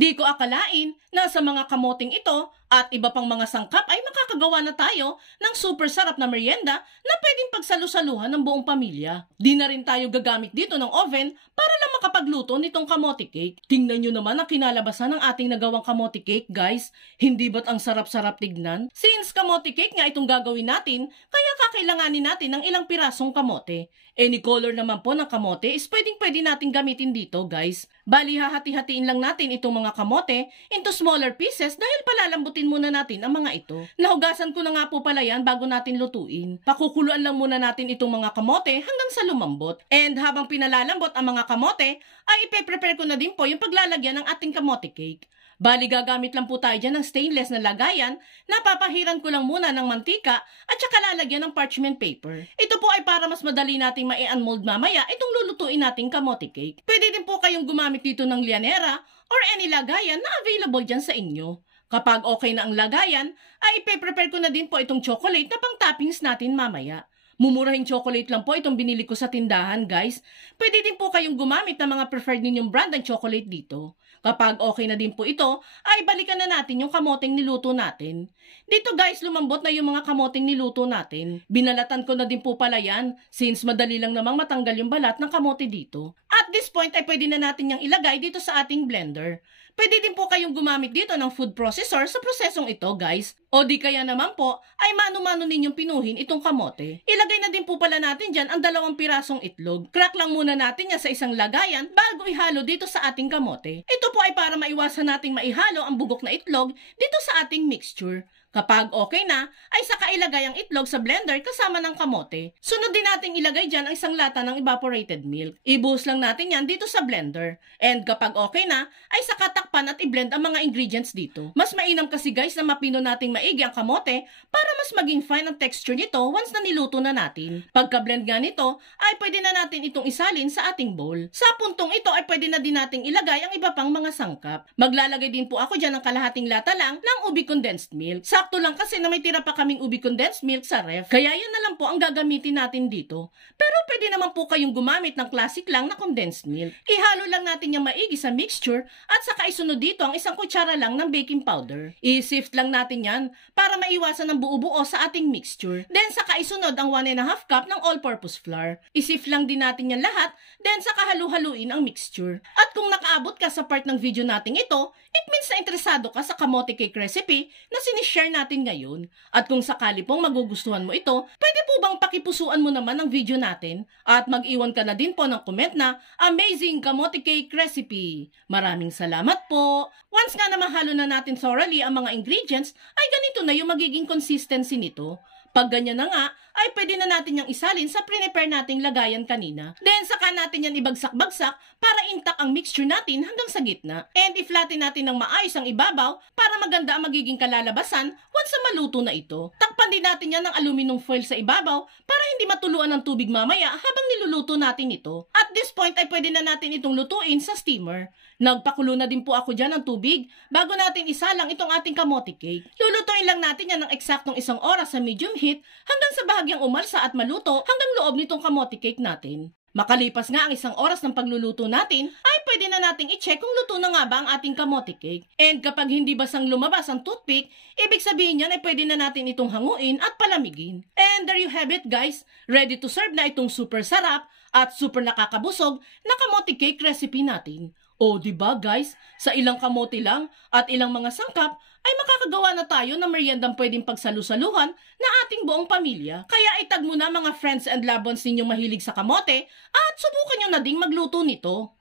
Di ko akalain na sa mga kamoting ito at iba pang mga sangkap ay makakagawa na tayo ng super sarap na merienda na pwedeng pagsalusaluhan ng buong pamilya. Di na rin tayo gagamit dito ng oven para lang makapagluto nitong kamote cake. Tingnan nyo naman ang kinalabasan ng ating nagawang kamote cake, guys. Hindi ba't ang sarap-sarap tignan? Since kamote cake nga itong gagawin natin, kaya kakailanganin natin ng ilang pirasong kamote. Any color naman po ng kamote is pwedeng-pwede natin gamitin dito, guys. Bali, hahati-hatiin lang natin itong mga kamote into smaller pieces dahil palalambutin muna natin ang mga ito. Nahugasan ko na nga po pala yan bago natin lutuin. Pakukuluan lang muna natin itong mga kamote hanggang sa lumambot. And habang pinalalambot ang mga kamote, ay ipe-prepare ko na din po yung paglalagyan ng ating kamote cake. Bali, gagamit lang po tayo dyan ng stainless na lagayan. Napapahiran ko lang muna ng mantika at saka lalagyan ng parchment paper. Ito po ay para mas madali nating mai-unmold mamaya itong lulutuin nating kamote cake. Pwede din po kayong gumamit dito ng lianera or any lagayan na available dyan sa inyo. Kapag okay na ang lagayan, ay ipe-prepare ko na din po itong chocolate na pang toppings natin mamaya. Mumurahing chocolate lang po itong binili ko sa tindahan, guys. Pwede din po kayong gumamit ng mga preferred ninyong brand ng chocolate dito. Kapag okay na din po ito, ay balikan na natin yung kamoteng niluto natin. Dito, guys, lumambot na yung mga kamoteng niluto natin. Binalatan ko na din po pala yan, since madali lang namang matanggal yung balat ng kamote dito. At this point ay pwede na natin yung ilagay dito sa ating blender. Pwede din po kayong gumamit dito ng food processor sa prosesong ito, guys. O di kaya naman po, ay mano-mano ninyong pinuhin itong kamote. Ilagay na din po pala natin dyan ang 2 pirasong itlog. Crack lang muna natin yan sa isang lagayan bago ihalo dito sa ating kamote. Ito po ay para maiwasan nating maihalo ang bugok na itlog dito sa ating mixture. Kapag okay na, ay saka ilagay ang itlog sa blender kasama ng kamote. Sunod din nating ilagay dyan ang isang lata ng evaporated milk. Ibuhos lang natin yan dito sa blender. And kapag okay na, ay saka takpan at i-blend ang mga ingredients dito. Mas mainam kasi, guys, na mapino nating maigi ang kamote para mas maging fine ang texture nito once na niluto na natin. Pagka-blend nga nito, ay pwede na natin itong isalin sa ating bowl. Sa puntong ito ay pwede na din nating ilagay ang iba pang mga sangkap. Maglalagay din po ako dyan ng kalahating lata lang ng ubi condensed milk. Sakto lang kasi na may tira pa kaming ubi condensed milk sa ref. Kaya yan na lang po ang gagamitin natin dito. Pero pwede naman po kayong gumamit ng classic lang na condensed milk. Ihalo lang natin yung maigi sa mixture at saka isunod dito ang 1 kutsara lang ng baking powder. I-sift lang natin yan para maiwasan ang buo-buo sa ating mixture. Then saka isunod ang 1½ cup ng all-purpose flour. I-sift lang din natin yan lahat, then saka halu-haluin ang mixture. At kung nakaabot ka sa part ng video nating ito, it means na interesado ka sa kamote cake recipe na sinishare natin ngayon. At kung sakali pong magugustuhan mo ito, pwede po bang pakipusuan mo naman ang video natin at mag-iwan ka na din po ng comment na amazing kamote cake recipe. Maraming salamat po! Once nga na mahalo na natin thoroughly ang mga ingredients, ay ganito na yung magiging consistency nito. Pag ganyan na nga, ay pwede na natin yung isalin sa prepare nating lagayan kanina. Then saka natin yan ibagsak-bagsak para intact ang mixture natin hanggang sa gitna. And i-flatten natin ng maayos ang ibabaw para maganda ang magiging kalalabasan once na maluto na ito. Takpan din natin yan ng aluminum foil sa ibabaw para hindi matuluan ng tubig mamaya habang niluluto natin ito. At this point ay pwede na natin itong lutuin sa steamer. Nagpakulo na din po ako dyan ng tubig bago natin isalang itong ating kamote cake. Lulutuin lang natin yan ng eksaktong 1 oras sa medium heat hanggang sa bahagyang umalsa at maluto hanggang loob nitong kamote cake natin. Makalipas nga ang 1 oras ng pagluluto natin, ay pwede na nating i-check kung luto na nga ba ang ating kamote cake. And kapag hindi basang lumabas ang toothpick, ibig sabihin yan ay pwede na natin itong hanguin at palamigin. And there you have it, guys. Ready to serve na itong super sarap at super nakakabusog na kamote cake recipe natin. O, diba, guys? Sa ilang kamote lang at ilang mga sangkap ay makakagawa na tayo ng meriendang pwedeng pagsalusaluhan na ating buong pamilya. Kaya itag mo na mga friends and loved ones ninyong mahilig sa kamote at subukan nyo na ding magluto nito.